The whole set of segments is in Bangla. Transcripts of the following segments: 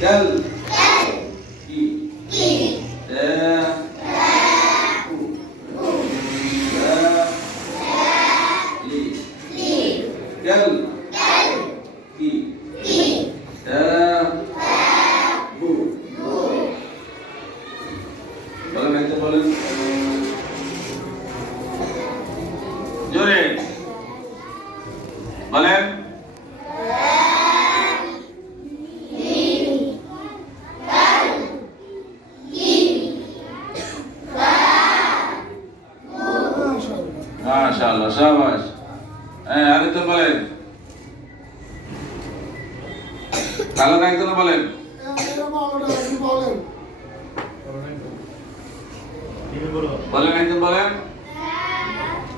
ক্যাল কি তে কু তে লি ক্যাল কি তে বু বলেন একটু বলেন জোরে বলেন মাশাআল্লাহ শাবাশ হ্যাঁ আরেকজন বলেন। তাহলে একজন বলেন। বলেন একজন বলেন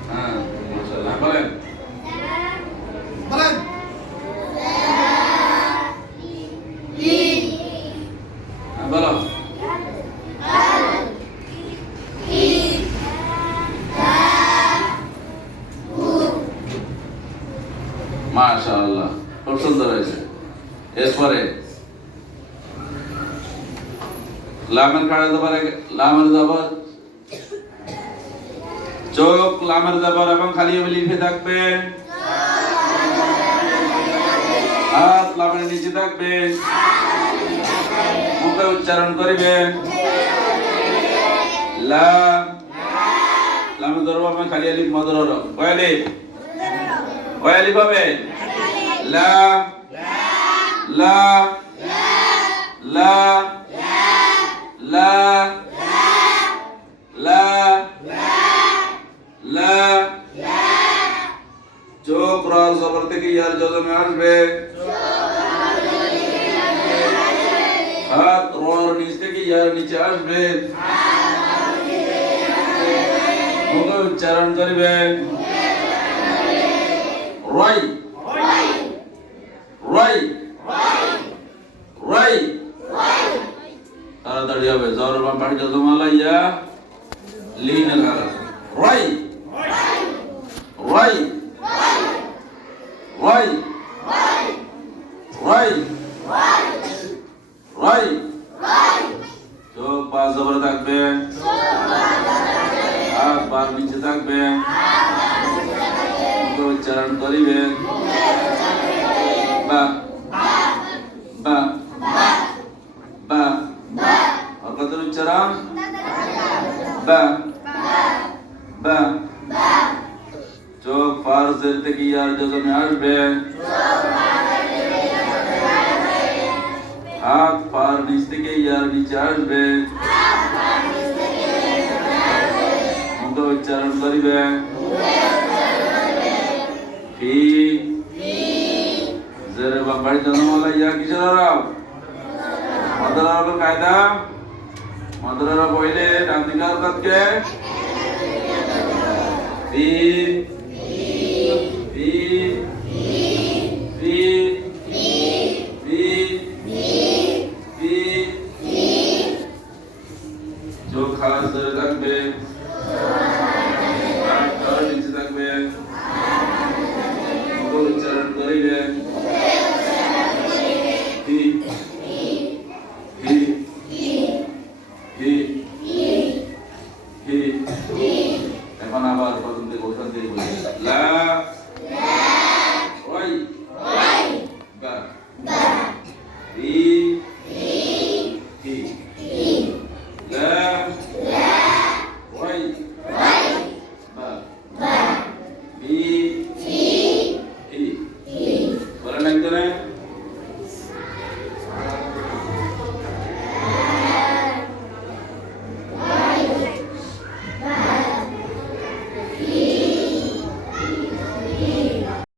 হ্যাঁ মাশাআল্লাহ বলেন হ্যাঁ, বলো মাশাআল্লাহ, খুব সুন্দর হয়েছে। এরপরে, লামের কাড়া যাবার লামের যাবার চোখ লামের যাবার এবং খালি লিখে থাকবে হাত লামের নিচে থাকবে মুখে উচ্চারণ করিবে লা লামে ধরবো আমি খালি আলিফ, মদর হলো আলিফ হবে? লা লা লা লা লা লা চোখ র থেকে ইয়ার জজমে আসবে। হাত রর নিচ থেকে ইয়ার নিচে আসবে। মুখে উচ্চারণ করবে। রয় রয় রয় তাড়াতাড়ি হবে জ্বর বা পাড়ি জজমালা ইয়া লিন রয় রয় রয় রয় রয় চোখ পাঁচ জবরে থাকবে। হাত বার নিচে থাকবে। মুখে উচ্চারণ করিবে বা বা বা হরকতের উচ্চারণ বা বা চোখ ফার্সের থেকে ইয়ার যজমে আসবে হাত পার নিচ থেকে ইয়ার নিচে আসবে মুখে উচ্চারণ করিবে ফি জেরে বাবাড়ি জন্মলা ইয়া কিসের আরব? মদর আরবের কায়দা? মদর আরব হইলে ডান দিকে হরকতকে ফি ফি ফি ফি চোখ খাস bastante importante. Pues, la